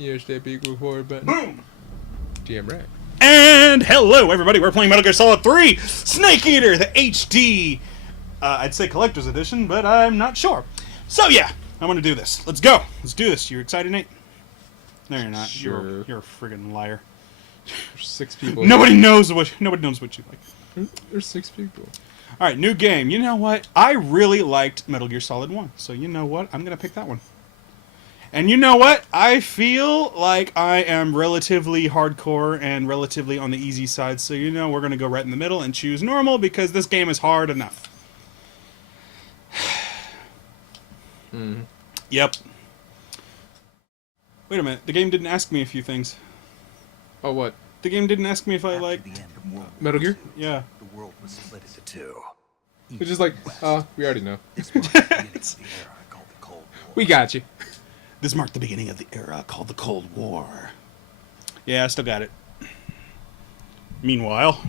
Here's the big record button. Boom! Damn right. And hello, everybody. We're playing Metal Gear Solid 3 Snake Eater, the HD. I'd say Collector's Edition, but I'm not sure. So yeah, I want to do this. Let's go. Let's do this. You excited, Nate? No, you're not. Sure. You're a friggin' liar. There's 6 people. Nobody knows what you like. There's 6 people. All right, new game. You know what? I really liked Metal Gear Solid 1, so you know what? I'm gonna pick that one. And you know what? I feel like I am relatively hardcore and relatively on the easy side, so you know we're going to go right in the middle and choose normal because this game is hard enough. Yep. Wait a minute. The game didn't ask me a few things. Oh, what? The game didn't ask me if I like... Metal Gear? Yeah. The world was split into two. It's just like, we already know. This marked the beginning of the era called the Cold War. We got you. This marked the beginning of the era called the Cold War. Yeah, I still got it. Meanwhile,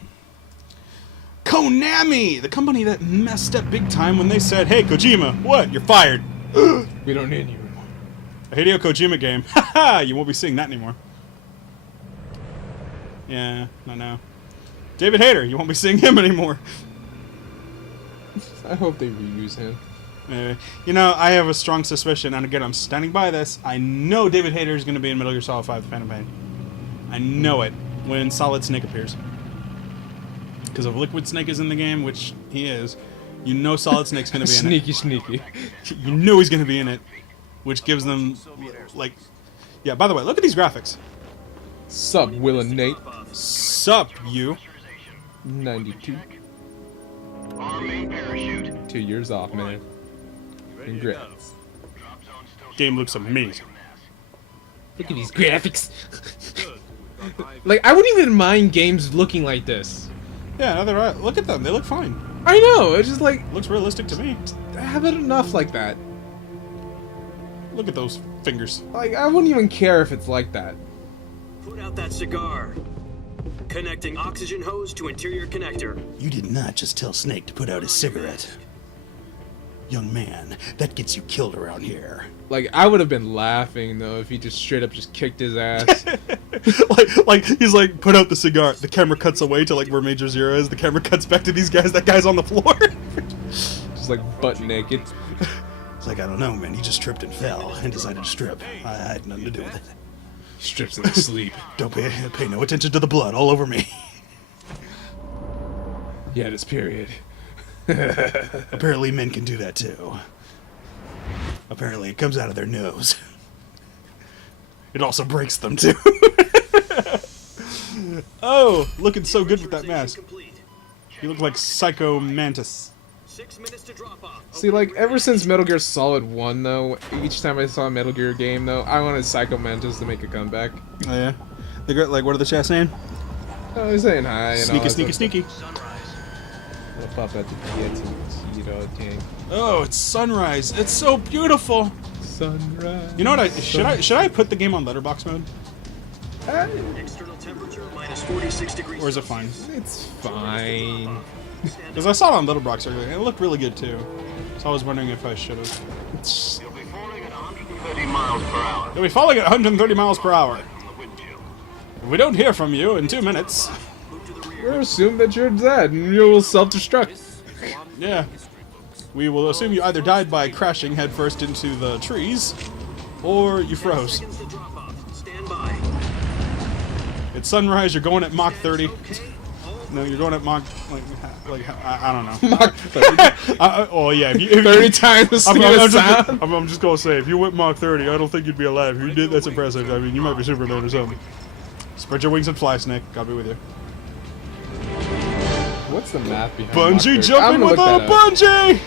Konami, the company that messed up big time when they said, "Hey, Kojima, what? You're fired." We don't need you anymore. A Hideo Kojima game. Haha, you won't be seeing that anymore. Yeah, I know. David Hayter, you won't be seeing him anymore. I hope they reuse him. You know, I have a strong suspicion, and again, I'm standing by this. I know David Hayter is going to be in Metal Gear Solid 5: The Phantom Pain. I know it when Solid Snake appears. Because if Liquid Snake is in the game, which he is, you know Solid Snake's going to be in it. Sneaky. You know he's going to be in it, which gives them, like... Yeah, by the way, look at these graphics. Sup, Will and Nate. Sup, you. 92. 2 years off, man. Congrats. Game looks amazing. Look at these graphics. Like, I wouldn't even mind games looking like this. Yeah, no, they're right. Look at them. They look fine. I know. It's just like, Looks realistic to me. have it enough like that. Look at those fingers. Like, I wouldn't even care if it's like that. Put out that cigar. Connecting oxygen hose to interior connector. You did not just tell Snake to put out his cigarette. Young man, that gets you killed around here. Like, I would have been laughing, though, if he just straight up just kicked his ass. like he's like, put out the cigar. The camera cuts away to like where Major Zero is. The camera cuts back to these guys. That guy's on the floor. Just like butt naked. It's like, I don't know, man. He just tripped and fell and decided to strip. I had nothing to do with it. Strips in his sleep. Don't pay no attention to the blood all over me. Yeah, this period. Apparently men can do that too. Apparently it comes out of their nose. It also breaks them too. Oh, looking so good with that mask. You look like Psycho Mantis. 6 minutes to drop off. See, like, ever since Metal Gear Solid 1, though, each time I saw a Metal Gear game, though, I wanted Psycho Mantis to make a comeback. Oh yeah? They got like, what are the chat saying? Oh, he's saying hi and all Sneaky, that sneaky, stuff. sneaky. We'll pop at the Keto thing. Oh, it's sunrise. It's so beautiful. Sunrise. You know what? Should I put the game on letterbox mode, External temperature minus 46 degrees. or is it fine? It's fine. Because I saw it on letterbox earlier, and it looked really good too. So I was wondering if I should have. You'll be falling at 130 miles per hour. You'll be falling at 130 miles per hour. If we don't hear from you in 2 minutes. We'll assume that you're dead and you will self-destruct. Yeah. We will assume you either died by crashing headfirst into the trees, or you froze. Seconds to drop off. Stand by. It's sunrise, you're going at Mach 30. No, you're going at Mach, like I don't know. Mach 30. Oh yeah, if 30 times the speed of sound. I'm just gonna say, if you went Mach 30, I don't think you'd be alive. If you did, that's impressive. I mean, you might be Superman or something. Spread your wings and fly, Snake. God be with you. What's the math behind Bungee Mach 30? jumping I'm gonna without a look that up. bungee!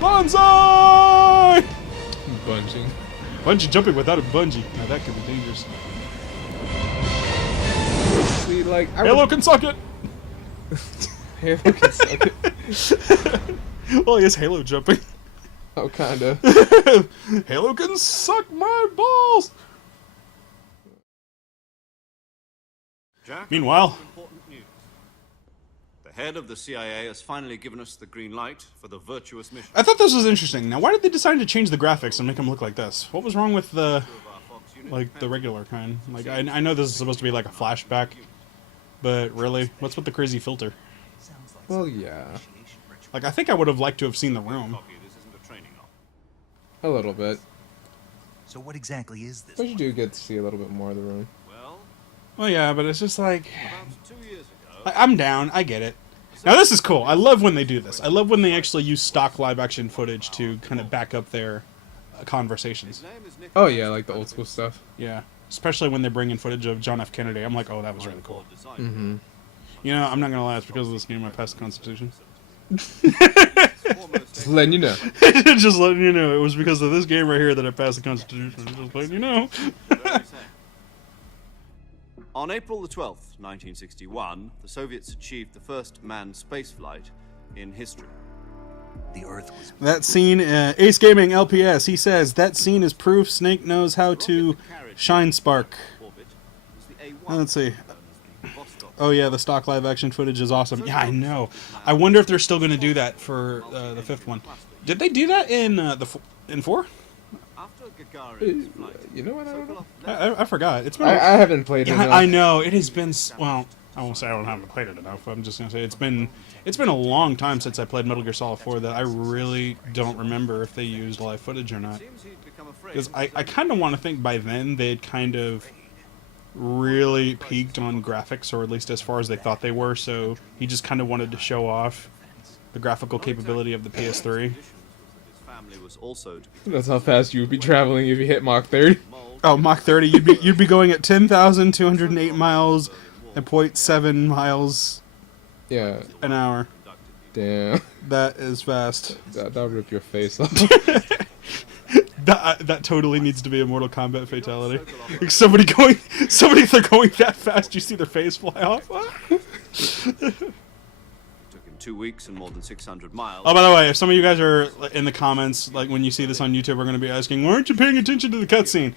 Bonsai! Bungee. Bungee jumping without a bungee. Now that could be dangerous. See, like, Halo can suck it! Halo can suck it. Well, he is Halo jumping. Oh, kinda. Halo can suck my balls! Jack, Meanwhile, important news. The head of the CIA has finally given us the green light for the virtuous mission. I thought this was interesting. Now, why did they decide to change the graphics and make them look like this? What was wrong with the... like the regular kind. Like I know this is supposed to be like a flashback, but really, what's with the crazy filter? Well, yeah, Like I think I would have liked to have seen the room. This isn't a training op. a little bit. So what exactly is this? But you do get to see a little bit more of the room. Well, Well, yeah, but it's just like about 2 years ago, I'm down. I get it. Now this is cool. I love when they do this. I love when they actually use stock live action footage to kind of back up their conversations. his name is Nick. Oh yeah, like the old school stuff. Yeah, especially when they bring in footage of John F. Kennedy. I'm like, oh, that was really cool. Mm-hmm. You know, I'm not gonna lie. It's because of this game I passed the Constitution. Just letting you know. Just letting you know, it was because of this game right here that I passed the Constitution. Just letting you know. On April the 12th, 1961, the Soviets achieved the first manned spaceflight in history. The Earth was That scene, Ace Gaming LPS, he says, that scene is proof Snake knows how to shine spark. Orbit was the A1, Let's see. known as the Vostok. Oh yeah, the stock live action footage is awesome. Yeah, I know. I wonder if they're still going to do that for the fifth one. Did they do that in in 4? After Gagarin's flight, You know what? I don't know. Sokolov left I forgot. It's been. I haven't played it. Yeah, enough. I know it has been. Well, I won't say I haven't played it enough. I'm just gonna say it's been a long time since I played Metal Gear Solid 4 that I really don't remember if they used live footage or not. seems he'd become afraid Because of I kind of want to think by then they'd kind of really peaked on graphics, or at least as far as they thought they were. So he just kind of wanted to show off the graphical capability of the PS3. his family was also to be That's how fast you would be traveling if you hit Mach 30. Oh, Mach 30, you'd be going at 10,208 miles at 0.7 miles Yeah. an hour. Damn. That is fast. That'll rip your face off. That totally needs to be a Mortal Kombat fatality. Like somebody if they're going that fast, you see their face fly off. took him 2 weeks and more than 600 miles. Oh, by the way, if some of you guys are in the comments, like when you see this on YouTube, we're going to be asking, why aren't you paying attention to the cutscene?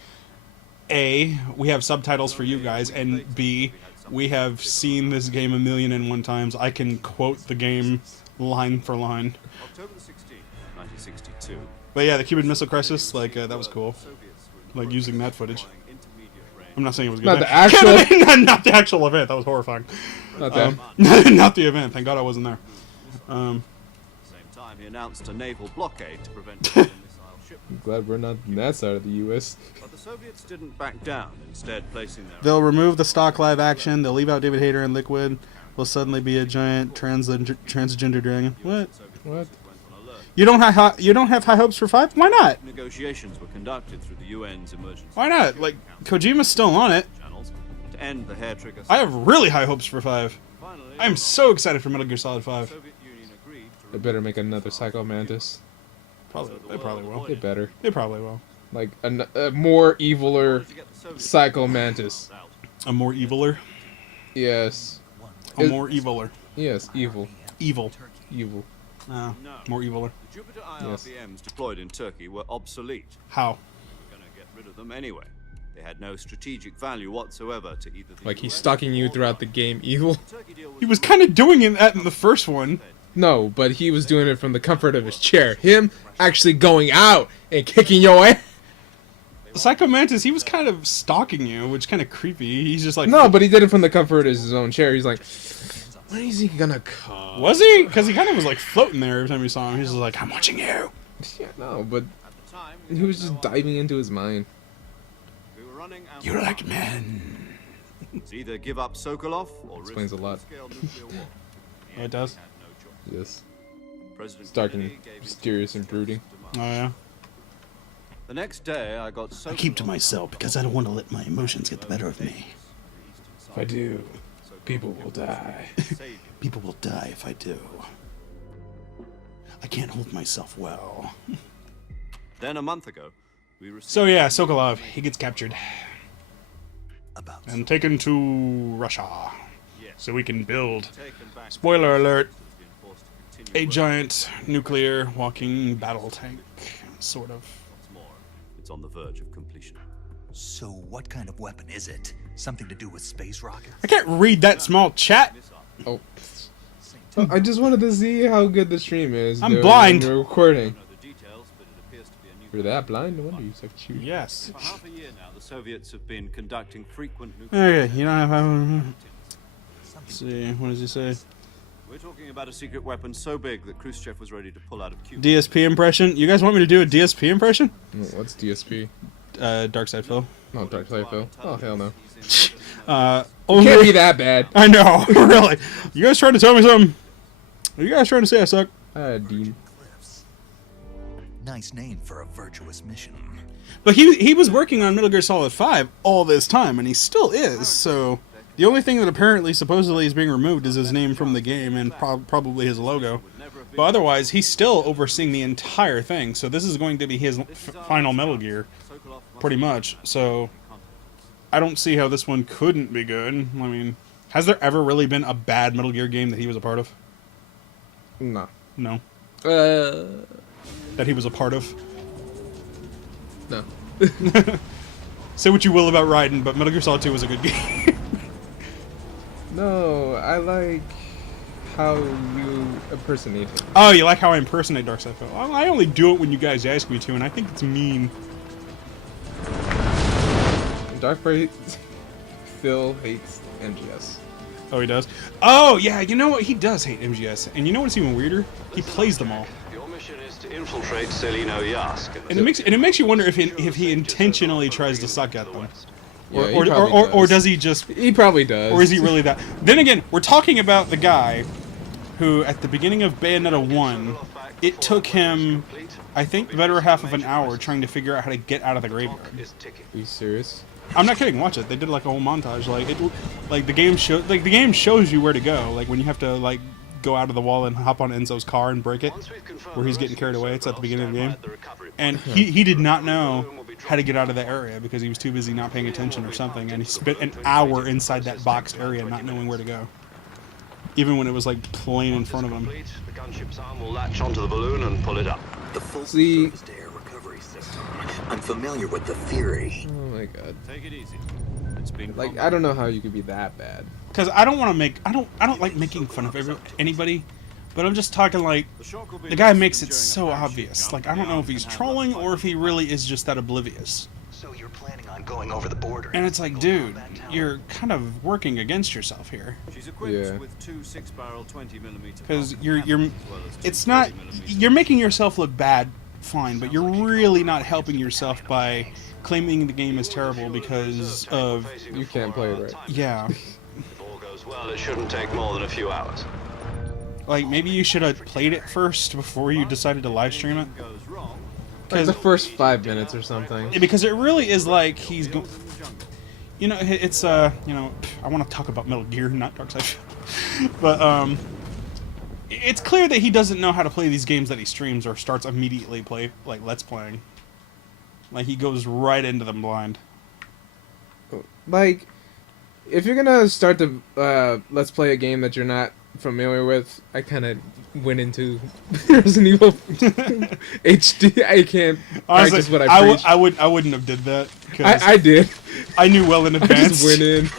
A, we have subtitles for you guys, and B, we have seen this game 1,000,001 times. I can quote the game line for line. October the 16th, 1962. But yeah, the Cuban Missile Crisis, like, that was cool. Like, using that footage. I'm not saying it was good. Not the actual. Not the actual event. That was horrifying. Not that. Not the event. Thank God I wasn't there. At the same time, he announced a naval blockade to prevent Russian missile shipments. I'm glad we're not in that side of the U.S. But the Soviets didn't back down, instead placing their They'll remove the stock live action. They'll leave out David Hayter and Liquid. Will suddenly be a giant transgender dragon. What? What? went on alert. You don't have high hopes for 5? Why not? Negotiations were conducted through the UN's emergency Why not? Like, Kojima's still on it. channels to end the hair trigger. I have really high hopes for 5. Finally, I'm so excited for Metal Gear Solid the 5. Soviet Union agreed to They better make another Psycho Mantis. They probably will. They better. They probably will. Like a more eviler to get the Soviets Psycho Mantis. out. A more eviler. Yes. A more eviler. Yes, evil. Evil. Evil. No. More eviler. The Jupiter Yes. IRBMs deployed in Turkey were obsolete. How? We're gonna get rid of them anyway. They had no strategic value whatsoever to either the Like he's US stalking you or throughout the game, evil. The Turkey deal He was kind of doing that in the first one. No, but he was doing it from the comfort of his chair. Him actually going out and kicking your ass. Psycho Mantis, he was kind of stalking you, which kind of creepy. He's just like, No, but he did it from the comfort of his own chair. He's like, when is he gonna come? was he? Because he kind of was like floating there every time you saw him. He's just like, I'm watching you. Yeah, no, but At the time, he was just diving into his mind. we were running out You're of like time. men. It's either give up Sokolov or Explains risk a lot. full-scale nuclear war. In the It end, does. we had no choice. Yes. President Dark Kennedy and gave his mysterious and brooding. Oh, yeah. The next day, I got so. I keep to myself because I don't want to let my emotions get the better of me. If I do, people will die. People will die if I do. I can't hold myself well. Then a month ago, we received. So yeah, Sokolov, he gets captured About and taken to Russia, so we can build. taken back. Spoiler alert: Has been forced to continue a giant nuclear walking battle tank, sort of. What's more, it's on the verge of completion. So what kind of weapon is it? Something to do with space rockets? I can't read that small chat. Oh. I just wanted to see how good the stream is. I'm dude, blind. when we're recording. I don't know the details, but it appears to be a You're that blind? No wonder you suck shoot. Yes. For half a year now, the Soviets have been conducting frequent nuclear... Okay, you don't have... Let's see, what does he say? We're talking about a secret weapon so big that Khrushchev was ready to pull out of Cuba. DSP impression? You guys want me to do a DSP impression? What's DSP? Dark Side Phil. No, Dark Side Phil. Oh, hell no. Only... Can't be that bad. I know, really. You guys trying to tell me something? Are you guys trying to say I suck? Dean. Nice name for a virtuous mission. But he was working on Metal Gear Solid 5 all this time, and he still is, so... The only thing that apparently, supposedly, is being removed is his name from the game and probably his logo. But otherwise, he's still overseeing the entire thing, so this is going to be his final Metal Gear, pretty much. So, I don't see how this one couldn't be good. I mean, has there ever really been a bad Metal Gear game that he was a part of? No. No. That he was a part of? No. Say what you will about Raiden, but Metal Gear Solid 2 was a good game. No, I like how you impersonate him. Oh, you like how I impersonate Darkseid Phil? Well, I only do it when you guys ask me to, and I think it's mean. Darkseid Phil hates MGS. Oh, he does? Oh, yeah, you know what? He does hate MGS. And you know what's even weirder? He plays them all. Your mission is to infiltrate Selino Yask. And it makes you wonder if he intentionally tries to suck at them. Yeah, Or does he just... He probably does. Or is he really that... Then again, we're talking about the guy who, at the beginning of Bayonetta 1, it took him, I think, the better half of an hour trying to figure out how to get out of the graveyard. Are you serious? I'm not kidding. Watch it. They did like a whole montage. Like the game shows you where to go. Like when you have to like go out of the wall and hop on Enzo's car and break it, where he's getting carried away. It's at the beginning of the game, and he did not know how to get out of the area because he was too busy not paying attention or something, and he spent an hour inside that boxed area not knowing where to go, even when it was like plain in front of him. The gunship's arm will latch onto the balloon and pull it up. The full See- surface to air recovery system. I'm familiar with the theory. Oh my god. Take it easy. It's been Like, I don't know how you could be that bad. Because I don't want to make I don't like making fun of anybody, but I'm just talking like the guy makes it so obvious. Like I don't know if he's trolling or if he really is just that oblivious. So you're planning on going over the border? And it's like, dude, you're kind of working against yourself here. She's equipped Yeah. with two 6-barrel 20mm. Because it's not, you're making yourself look bad, fine, but you're really not helping yourself by claiming the game is terrible because of, You can't play it right. yeah. If all goes well, it shouldn't take more than a few hours. Like, maybe you should have played it first before you decided to live stream it. goes wrong. Like the first 5 minutes or something. Because it really is like he's going, you know, it's, you know, I want to talk about Metal Gear, not Darkseid. But, it's clear that he doesn't know how to play these games that he streams or starts immediately let's playing. Like, he goes right into them blind. Like, if you're gonna start to let's play a game that you're not familiar with, I kind of went into Resident Evil HD. I can't practice what I preach. I wouldn't have did that. 'Cause I did. I knew well in I advance. just went in.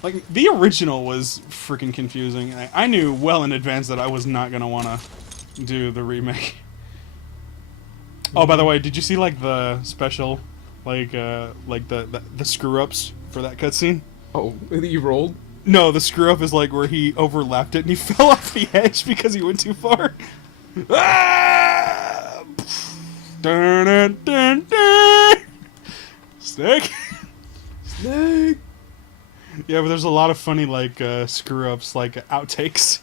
Like, the original was freaking confusing. I knew well in advance that I was not gonna want to do the remake. Oh, by the way, did you see like the special, like the screw ups for that cutscene? Oh, you rolled? No, the screw up is like where he overlapped it and he fell off the edge because he went too far. Ah! Dun, dun, dun, dun. Snake. Snake. Yeah, but there's a lot of funny like screw ups, like outtakes.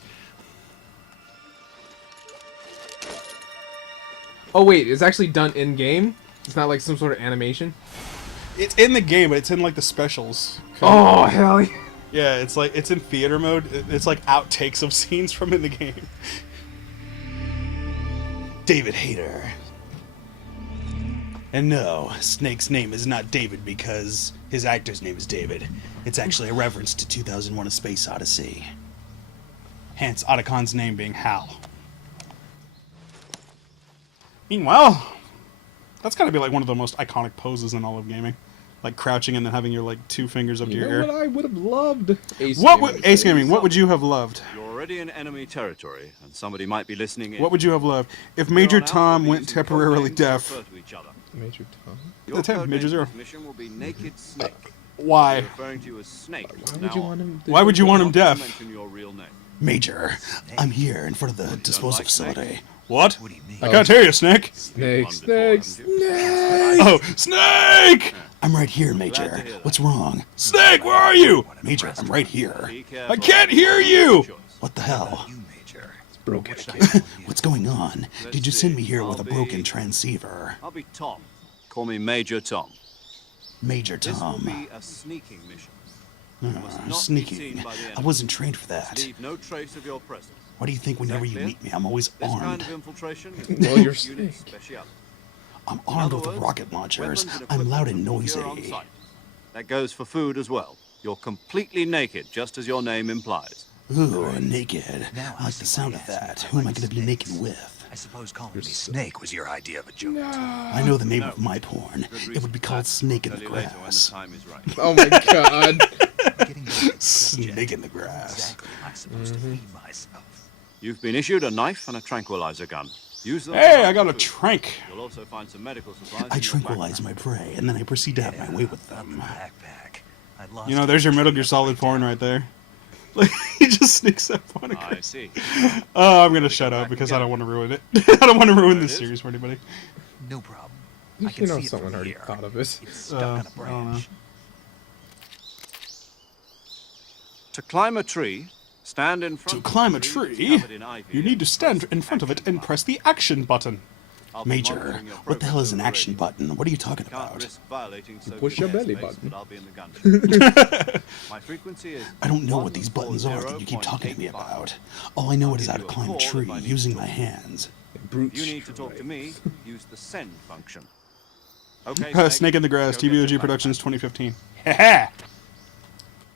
Oh wait, it's actually done in game. It's not like some sort of animation. It's in the game, but it's in like the specials. Oh hell yeah! Yeah, it's like it's in theater mode. It's like outtakes of scenes from in the game. David Hayter. And no, Snake's name is not David because his actor's name is David. It's actually a reference to 2001: A Space Odyssey. Hence, Otacon's name being Hal. Meanwhile, that's gotta be like one of the most iconic poses in all of gaming. Like crouching and then having your like two fingers up to You your know ear. what I would have loved? Ace Gaming, what would you have loved? You're already in enemy territory, and somebody might be listening in. What would you have loved if From Major here on out, Tom we'll be went using temporarily code names to deaf? refer to each other. Major Tom. Your That's him, code Major name Zero. for this mission will be Naked Snake. Why? Referring to you as Snake. Why would you want him? Why would you want him Not deaf? mention your real name. Major, I'm here in front of the disposal like snakes? facility. What? What do you mean? I can't hear you, Snake. Snake, One snake, before, snake. Oh, Snake! I'm right here, Glad Major. to hear that. What's wrong? Snake, where are you? Major, I'm right here. Be careful. I can't hear you! Choice. What the hell? You, Major. Broken What should I again. call you? What's going on? Did you send me here with a I'll broken be- transceiver? I'll be Tom. Call me Major Tom. Major This will Tom. be a sneaking mission. You must not be Sneaking. seen by the I enemy. wasn't trained for that. Leave no trace of your presence. Why do you think whenever you clear? meet me, I'm always This kind armed? of infiltration is Well, you're unit Snake. speciality. I'm In armed other with words, rocket launchers. weapons and I'm loud equipment and are procured on noisy. site. That goes for food as well. You're completely naked, just as your name implies. Ooh, naked. Now I like the sound of that. Who am I going to be naked with? I suppose calling me Snake was your idea of a joke. I know the name of my porn. It would be called Snake in Tell the you later when the Grass. time is right. Oh my god. Getting back to the Snake subject. in the grass. Exactly am I supposed to feed myself? You've been issued a knife and a tranquilizer gun. Use them. Hey, to I got a food. trank. You'll also find some medical supplies. I in your tranquilize backpack. my prey, and then I proceed to have my way with Not the them. backpack. I'd lost You know, there's your Metal Gear Solid porn right there. Like, he just sneaks up on a I girl. see. Oh, I'm gonna shut up because I don't want to ruin it. I don't want to ruin this series for anybody. No problem. You I can know see it someone from already here. thought of it. It's stuck on a I don't know. branch. To climb a tree, stand in front. To of the climb a that's tree, covered in ivy you need to and stand press in the front of it action and button. press the action button. I'll be Major, monitoring your what the hell is an progress action over the radio. button? What are you talking Can't about? risk violating Soviet push your belly airspace, button. but I'll be in the gun. My frequency is I don't know what these buttons are that you keep talking to me 140.85. about. All I know is how to give you a climb a call tree if I need using to my talk. hands. Brute If you need to talk to strike. me, use the send function. Okay. Snake in the Grass, go get your TBOG backpack. Productions 2015. Haha!